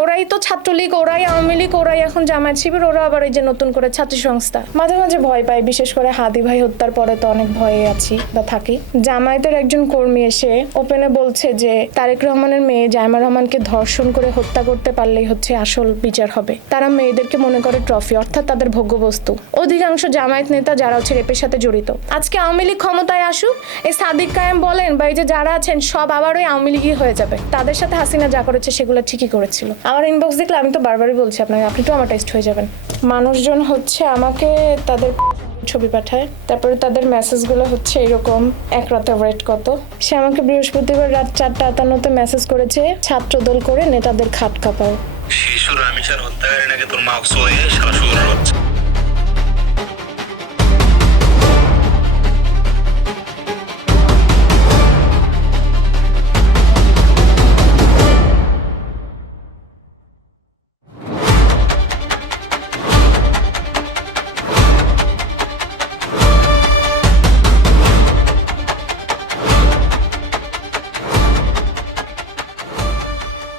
ওরাই তো ছাত্রলীগ, ওরাই আওয়ামী লীগ, ওরাই এখন জামায়াত শিবির, ওরা আবার এই যে নতুন করে ছাত্র সংস্থা। মাঝে মাঝে ভয় পাই, বিশেষ করে হাদি ভাই হত্যার পরে তো অনেক ভয়ে আছি বা থাকি। জামায়াতের একজন কর্মী এসে ওপেনে বলছে যে তারেক রহমানের মেয়ে জাইমা রহমানকে ধর্ষণ করে হত্যা করতে পারলেই হচ্ছে আসল বিচার হবে। তারা মেয়েদেরকে মনে করে ট্রফি, অর্থাৎ তাদের ভোগ্যবস্তু। অধিকাংশ জামায়াত নেতা যারা হচ্ছে রেপের সাথে জড়িত, আজকে আওয়ামী লীগ ক্ষমতায় আসুক, এই সাদিক কায়েম বলেন বা এই যে যারা আছেন সব আবার ওই আওয়ামী লীগই হয়ে যাবে। তাদের সাথে হাসিনা যা করেছে সেগুলো ঠিকই করেছিল। আমার ইনবক্স দেখলে আমি তো বারবারই বলছি আপনাকে, আপনি তো আমার টেস্ট হয়ে যাবেন। মানুষজন হচ্ছে আমাকে তাদের ছবি পাঠায়, তারপরে তাদের মেসেজগুলো হচ্ছে এরকম, এক রাতে ওয়েট কত। সে আমাকে বৃহস্পতিবার রাত 4:58 মেসেজ করেছে, ছাত্রদল করে নেতাদের খাট কাঁপাও। শিশু রামিসার হত্যাকারী নাকি তোর মাকসুদ হয়ে সারা শুরু হচ্ছে।